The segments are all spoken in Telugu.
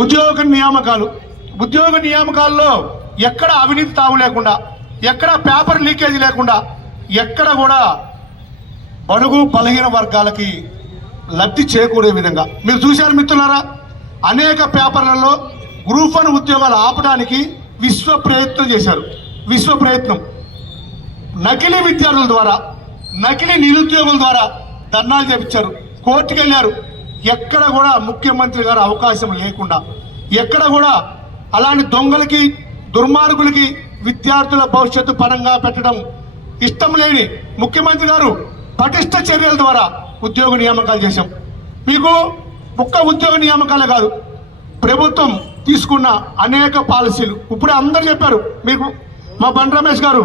ఉద్యోగ నియామకాల్లో ఎక్కడ అవినీతి తావు లేకుండా, ఎక్కడ పేపర్ లీకేజ్ లేకుండా, ఎక్కడ కూడా బడుగు బలహీన వర్గాలకి లబ్ధి చేకూరే విధంగా మీరు చూశారు మిత్రులారా. అనేక పేపర్లలో గ్రూప్ 1 ఉద్యోగాలు ఆపడానికి విశ్వ ప్రయత్నం నకిలీ విద్యార్థుల ద్వారా, నకిలీ నిరుద్యోగుల ద్వారా ధర్నాలు చేపించారు, కోర్టుకు వెళ్ళారు. ఎక్కడ కూడా ముఖ్యమంత్రి గారు అవకాశం లేకుండా, ఎక్కడ కూడా అలాంటి దొంగలకి దుర్మార్గులకి విద్యార్థుల భవిష్యత్తు పరంగా పెట్టడం ఇష్టం లేని ముఖ్యమంత్రి గారు పటిష్ట చర్యల ద్వారా ఉద్యోగ నియామకాలు చేశాం. మీకు ఒక్క ఉద్యోగ నియామకాలే కాదు, ప్రభుత్వం తీసుకున్న అనేక పాలసీలు ఇప్పుడే అందరు చెప్పారు. మీకు మా బండి రమేష్ గారు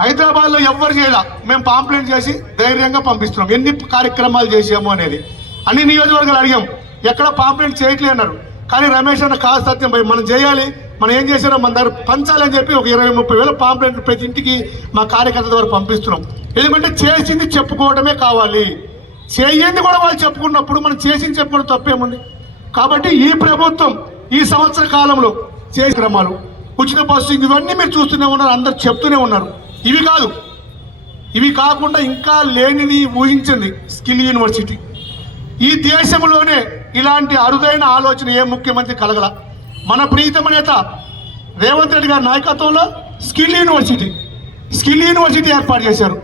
హైదరాబాద్లో ఎవ్వరు చేయాల, మేము పాంప్లెంట్ చేసి ధైర్యంగా పంపిస్తున్నాం ఎన్ని కార్యక్రమాలు చేసాము అనేది. అన్ని నియోజకవర్గాలు అడిగాం, ఎక్కడ పాంప్లెంట్ చేయట్లే అన్నారు. కానీ రమేష్ అన్న కాదు సత్యం పోయి మనం చేయాలి, మనం ఏం చేశారో మన దగ్గర పంచాలని చెప్పి ఒక 20-30 వేల పాంప్లెంట్ ప్రతి ఇంటికి మా కార్యకర్తల ద్వారా పంపిస్తున్నాం. ఎందుకంటే చేసింది చెప్పుకోవడమే కావాలి, చేయండి కూడా వాళ్ళు చెప్పుకున్నప్పుడు మనం చేసింది చెప్పుకోవడం తప్పేముంది. కాబట్టి ఈ ప్రభుత్వం ఈ సంవత్సర కాలంలో చేసే క్రమాలు, ఉచిత బస్సు, ఇవన్నీ మీరు చూస్తూనే ఉన్నారు, అందరు చెప్తూనే ఉన్నారు. ఇవి కాకుండా ఇంకా లేనిది ఊహించింది స్కిల్ యూనివర్సిటీ. ఈ దేశంలోనే ఇలాంటి అరుదైన ఆలోచన ఏ ముఖ్యమంత్రి కలగల. మన ప్రీతమ నేత రేవంత్ రెడ్డి గారి నాయకత్వంలో స్కిల్ యూనివర్సిటీ ఏర్పాటు చేశారు.